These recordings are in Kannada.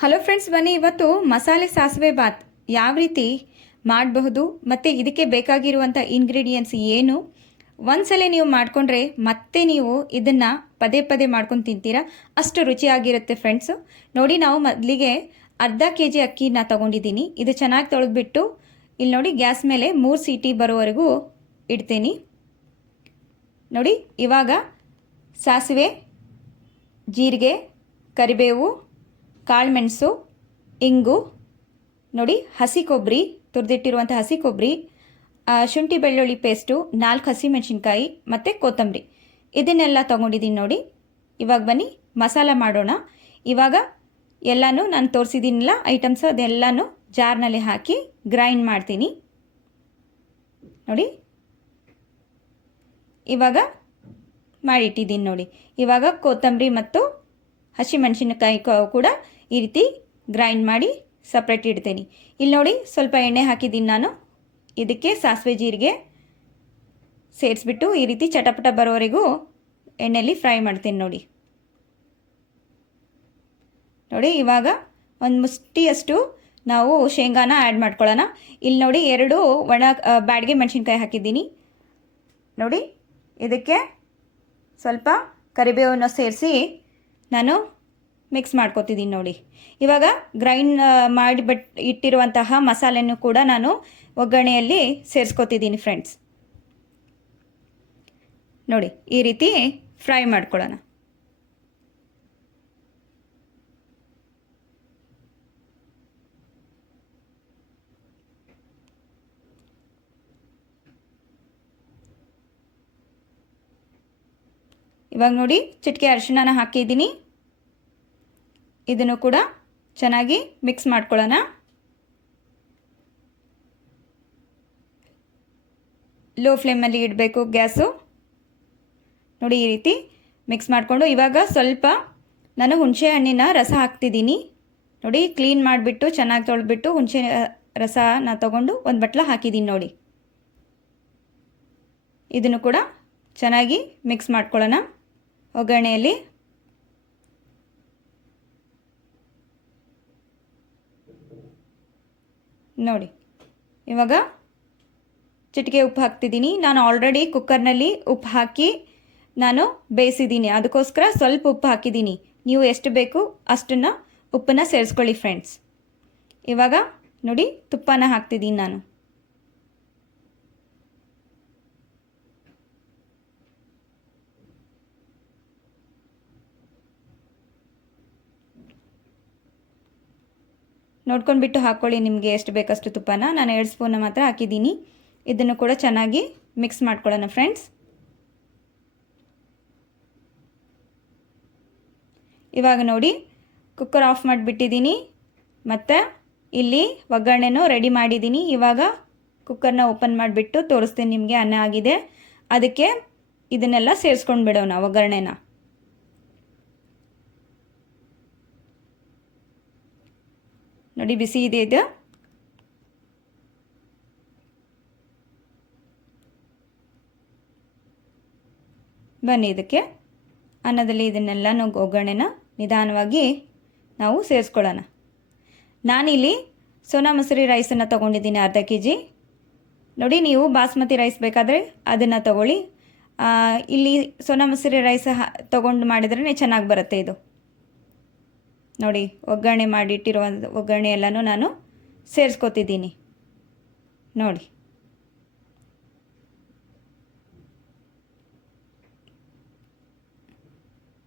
ಹಲೋ ಫ್ರೆಂಡ್ಸ್, ಬನ್ನಿ ಇವತ್ತು ಮಸಾಲೆ ಸಾಸಿವೆ ಬಾತ್ ಯಾವ ರೀತಿ ಮಾಡಬಹುದು ಮತ್ತು ಇದಕ್ಕೆ ಬೇಕಾಗಿರುವಂಥ ಇಂಗ್ರೀಡಿಯೆಂಟ್ಸ್ ಏನು. ಒಂದ್ಸಲ ನೀವು ಮಾಡಿಕೊಂಡ್ರೆ ಮತ್ತೆ ನೀವು ಇದನ್ನು ಪದೇ ಪದೇ ಮಾಡ್ಕೊಂಡು ತಿಂತೀರಾ, ಅಷ್ಟು ರುಚಿಯಾಗಿರುತ್ತೆ ಫ್ರೆಂಡ್ಸು. ನೋಡಿ, ನಾವು ಮೊದಲಿಗೆ ಅರ್ಧ ಕೆಜಿ ಅಕ್ಕಿನ ತೊಗೊಂಡಿದ್ದೀನಿ. ಇದು ಚೆನ್ನಾಗಿ ತೊಳೆದ್ಬಿಟ್ಟು ಇಲ್ಲಿ ನೋಡಿ ಗ್ಯಾಸ್ ಮೇಲೆ 3 ಸೀಟಿ ಬರೋವರೆಗೂ ಇಡ್ತೀನಿ. ನೋಡಿ, ಇವಾಗ ಸಾಸಿವೆ, ಜೀರಿಗೆ, ಕರಿಬೇವು, ಕಾಳುಮೆಣಸು, ಇಂಗು, ನೋಡಿ ಹಸಿ ಕೊಬ್ಬರಿ, ತುರಿದಿಟ್ಟಿರುವಂಥ ಹಸಿ ಕೊಬ್ಬರಿ, ಶುಂಠಿ ಬೆಳ್ಳುಳ್ಳಿ ಪೇಸ್ಟು, 4 ಹಸಿಮೆಣಸಿನ್ಕಾಯಿ ಮತ್ತು ಕೊತ್ತಂಬರಿ, ಇದನ್ನೆಲ್ಲ ತೊಗೊಂಡಿದ್ದೀನಿ. ನೋಡಿ, ಇವಾಗ ಬನ್ನಿ ಮಸಾಲ ಮಾಡೋಣ. ಇವಾಗ ಎಲ್ಲನೂ ನಾನು ತೋರಿಸಿದ್ದೀನಿಲ್ಲ ಐಟಮ್ಸ್, ಅದೆಲ್ಲನೂ ಜಾರ್ನಲ್ಲಿ ಹಾಕಿ ಗ್ರೈಂಡ್ ಮಾಡ್ತೀನಿ. ನೋಡಿ, ಇವಾಗ ಮಾಡಿಟ್ಟಿದ್ದೀನಿ. ನೋಡಿ, ಇವಾಗ ಕೊತ್ತಂಬರಿ ಮತ್ತು ಹಸಿಮೆಣಸಿನಕಾಯಿ ಕೂಡ ಈ ರೀತಿ ಗ್ರೈಂಡ್ ಮಾಡಿ ಸಪ್ರೇಟ್ ಇಡ್ತೀನಿ. ಇಲ್ಲಿ ನೋಡಿ, ಸ್ವಲ್ಪ ಎಣ್ಣೆ ಹಾಕಿದ್ದೀನಿ ನಾನು. ಇದಕ್ಕೆ ಸಾಸಿವೆ ಜೀರಿಗೆ ಸೇರಿಸ್ಬಿಟ್ಟು ಈ ರೀತಿ ಚಟಪಟ ಬರೋವರೆಗೂ ಎಣ್ಣೆಯಲ್ಲಿ ಫ್ರೈ ಮಾಡ್ತೀನಿ. ನೋಡಿ ನೋಡಿ ಇವಾಗ ಒಂದು ಮುಷ್ಟಿಯಷ್ಟು ನಾವು ಶೇಂಗಾನ ಆ್ಯಡ್ ಮಾಡ್ಕೊಳ್ಳೋಣ. ಇಲ್ಲಿ ನೋಡಿ 2 ಒಣ ಬ್ಯಾಡಗೆ ಮೆಣಸಿನ್ಕಾಯಿ ಹಾಕಿದ್ದೀನಿ. ನೋಡಿ, ಇದಕ್ಕೆ ಸ್ವಲ್ಪ ಕರಿಬೇವನ್ನು ಸೇರಿಸಿ ನಾನು ಮಿಕ್ಸ್ ಮಾಡ್ಕೊತಿದ್ದೀನಿ. ನೋಡಿ, ಇವಾಗ ಗ್ರೈಂಡ್ ಇಟ್ಟಿರುವಂತಹ ಮಸಾಲೆಯನ್ನು ಕೂಡ ನಾನು ಒಗ್ಗರಣೆಯಲ್ಲಿ ಸೇರಿಸ್ಕೊತಿದ್ದೀನಿ ಫ್ರೆಂಡ್ಸ್. ನೋಡಿ, ಈ ರೀತಿ ಫ್ರೈ ಮಾಡ್ಕೊಳ್ಳೋಣ. ಇವಾಗ ನೋಡಿ, ಚಿಟಿಕೆ ಅರಿಶಿಣನ ಹಾಕಿದ್ದೀನಿ. ಇದನ್ನು ಕೂಡ ಚೆನ್ನಾಗಿ ಮಿಕ್ಸ್ ಮಾಡ್ಕೊಳ್ಳೋಣ. ಲೋ ಫ್ಲೇಮಲ್ಲಿ ಇಡಬೇಕು ಗ್ಯಾಸು. ನೋಡಿ, ಈ ರೀತಿ ಮಿಕ್ಸ್ ಮಾಡಿಕೊಂಡು ಇವಾಗ ಸ್ವಲ್ಪ ನಾನು ಹುಣಸೆ ಹಣ್ಣಿನ ರಸ ಹಾಕ್ತಿದ್ದೀನಿ. ನೋಡಿ, ಕ್ಲೀನ್ ಮಾಡಿಬಿಟ್ಟು ಚೆನ್ನಾಗಿ ತೊಳೆದ್ಬಿಟ್ಟು ಹುಣಸೆ ರಸನ ತೊಗೊಂಡು ಒಂದು ಬಟ್ಲ ಹಾಕಿದ್ದೀನಿ. ನೋಡಿ, ಇದನ್ನು ಕೂಡ ಚೆನ್ನಾಗಿ ಮಿಕ್ಸ್ ಮಾಡ್ಕೊಳ್ಳೋಣ ಒಗ್ಗರಣೆಯಲ್ಲಿ. ನೋಡಿ, ಇವಾಗ ಚಿಟಿಕೆ ಉಪ್ಪು ಹಾಕ್ತಿದ್ದೀನಿ. ನಾನು ಆಲ್ರೆಡಿ ಕುಕ್ಕರ್ನಲ್ಲಿ ಉಪ್ಪು ಹಾಕಿ ನಾನು ಬೇಯಿಸಿದ್ದೀನಿ, ಅದಕ್ಕೋಸ್ಕರ ಸ್ವಲ್ಪ ಉಪ್ಪು ಹಾಕಿದ್ದೀನಿ. ನೀವು ಎಷ್ಟು ಬೇಕು ಅಷ್ಟನ್ನು ಉಪ್ಪನ್ನು ಸೇರಿಸ್ಕೊಳ್ಳಿ ಫ್ರೆಂಡ್ಸ್. ಇವಾಗ ನೋಡಿ, ತುಪ್ಪನ ಹಾಕ್ತಿದ್ದೀನಿ ನಾನು. ನೋಡ್ಕೊಂಡ್ಬಿಟ್ಟು ಹಾಕ್ಕೊಳ್ಳಿ, ನಿಮಗೆ ಎಷ್ಟು ಬೇಕಷ್ಟು ತುಪ್ಪನ. ನಾನು 2 ಸ್ಪೂನ್ ಮಾತ್ರ ಹಾಕಿದ್ದೀನಿ. ಇದನ್ನು ಕೂಡ ಚೆನ್ನಾಗಿ ಮಿಕ್ಸ್ ಮಾಡ್ಕೊಳ್ಳೋಣ ಫ್ರೆಂಡ್ಸ್. ಇವಾಗ ನೋಡಿ, ಕುಕ್ಕರ್ ಆಫ್ ಮಾಡಿಬಿಟ್ಟಿದ್ದೀನಿ ಮತ್ತು ಇಲ್ಲಿ ಒಗ್ಗರಣೆನೂ ರೆಡಿ ಮಾಡಿದ್ದೀನಿ. ಇವಾಗ ಕುಕ್ಕರ್ನ ಓಪನ್ ಮಾಡಿಬಿಟ್ಟು ತೋರಿಸ್ತೀನಿ ನಿಮಗೆ. ಅನ್ನ ಆಗಿದೆ, ಅದಕ್ಕೆ ಇದನ್ನೆಲ್ಲ ಸೇರಿಸ್ಕೊಂಡು ಬಿಡೋಣ ಒಗ್ಗರಣೆನ. ನೋಡಿ, ಬಿಸಿ ಇದೆ ಇದು. ಬನ್ನಿ, ಇದಕ್ಕೆ ಅನ್ನದಲ್ಲಿ ಇದನ್ನೆಲ್ಲ ಒಗ್ಗರಣೆನ ನಿಧಾನವಾಗಿ ನಾವು ಸೇರಿಸ್ಕೊಳ್ಳೋಣ. ನಾನಿಲ್ಲಿ ಸೋನಾ ಮಸೂರಿ ರೈಸನ್ನು ತೊಗೊಂಡಿದ್ದೀನಿ, ಅರ್ಧ ಕೆಜಿ. ನೋಡಿ, ನೀವು ಬಾಸ್ಮತಿ ರೈಸ್ ಬೇಕಾದರೆ ಅದನ್ನು ತೊಗೊಳ್ಳಿ. ಇಲ್ಲಿ ಸೋನಾ ಮಸೂರಿ ರೈಸ್ ತೊಗೊಂಡು ಮಾಡಿದ್ರೇ ಚೆನ್ನಾಗಿ ಬರುತ್ತೆ ಇದು. ನೋಡಿ, ಒಗ್ಗರಣೆ ಮಾಡಿಟ್ಟಿರುವ ಒಗ್ಗರಣೆ ಎಲ್ಲನೂ ನಾನು ಸೇರಿಸ್ಕೊತಿದ್ದೀನಿ. ನೋಡಿ,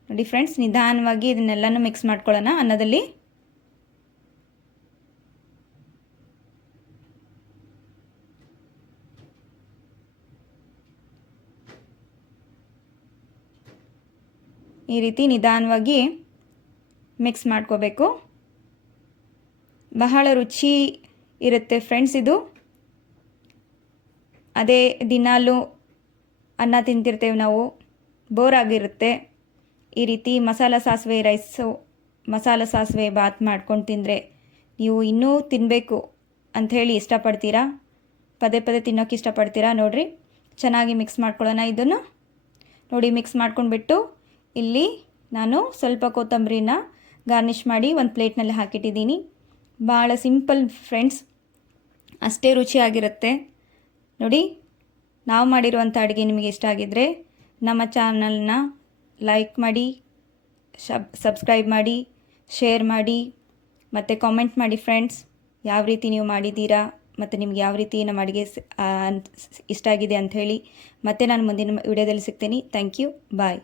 ನೋಡಿ ಫ್ರೆಂಡ್ಸ್, ನಿಧಾನವಾಗಿ ಇದನ್ನೆಲ್ಲನೂ ಮಿಕ್ಸ್ ಮಾಡ್ಕೊಳ್ಳೋಣ ಅನ್ನದಲ್ಲಿ. ಈ ರೀತಿ ನಿಧಾನವಾಗಿ ಮಿಕ್ಸ್ ಮಾಡ್ಕೋಬೇಕು. ಬಹಳ ರುಚಿ ಇರುತ್ತೆ ಫ್ರೆಂಡ್ಸ್ ಇದು. ಅದೇ ದಿನಾಲೂ ಅನ್ನ ತಿಂತಿರ್ತೇವೆ ನಾವು, ಬೋರ್ ಆಗಿರುತ್ತೆ. ಈ ರೀತಿ ಮಸಾಲ ಸಾಸಿವೆ ಬಾತ್ ಮಾಡ್ಕೊಂಡು ತಿಂದರೆ ನೀವು ಇನ್ನೂ ತಿನ್ನಬೇಕು ಅಂಥೇಳಿ ಇಷ್ಟಪಡ್ತೀರಾ, ಪದೇ ಪದೇ ತಿನ್ನೋಕ್ಕೆ ಇಷ್ಟಪಡ್ತೀರಾ. ನೋಡಿರಿ, ಚೆನ್ನಾಗಿ ಮಿಕ್ಸ್ ಮಾಡ್ಕೊಳ್ಳೋಣ ಇದನ್ನು. ನೋಡಿ, ಮಿಕ್ಸ್ ಮಾಡ್ಕೊಂಡ್ಬಿಟ್ಟು ಇಲ್ಲಿ ನಾನು ಸ್ವಲ್ಪ ಕೊತ್ತಂಬರಿನ ಗಾರ್ನಿಷ್ ಮಾಡಿ ಒಂದು ಪ್ಲೇಟ್ನಲ್ಲಿ ಹಾಕಿಟ್ಟಿದ್ದೀನಿ. ಭಾಳ ಸಿಂಪಲ್ ಫ್ರೆಂಡ್ಸ್, ಅಷ್ಟೇ ರುಚಿಯಾಗಿರುತ್ತೆ. ನೋಡಿ, ನಾವು ಮಾಡಿರುವಂಥ ಅಡುಗೆ ನಿಮಗೆ ಇಷ್ಟ ಆಗಿದ್ದರೆ ನಮ್ಮ ಚಾನಲ್ನ ಲೈಕ್ ಮಾಡಿ, ಸಬ್ಸ್ಕ್ರೈಬ್ ಮಾಡಿ, ಶೇರ್ ಮಾಡಿ ಮತ್ತು ಕಾಮೆಂಟ್ ಮಾಡಿ ಫ್ರೆಂಡ್ಸ್. ಯಾವ ರೀತಿ ನೀವು ಮಾಡಿದ್ದೀರಾ ಮತ್ತು ನಿಮ್ಗೆ ಯಾವ ರೀತಿ ನಮ್ಮ ಅಡುಗೆ ಇಷ್ಟ ಆಗಿದೆ ಅಂಥೇಳಿ. ಮತ್ತೆ ನಾನು ಮುಂದಿನ ವಿಡಿಯೋದಲ್ಲಿ ಸಿಗ್ತೀನಿ. Thank you, bye.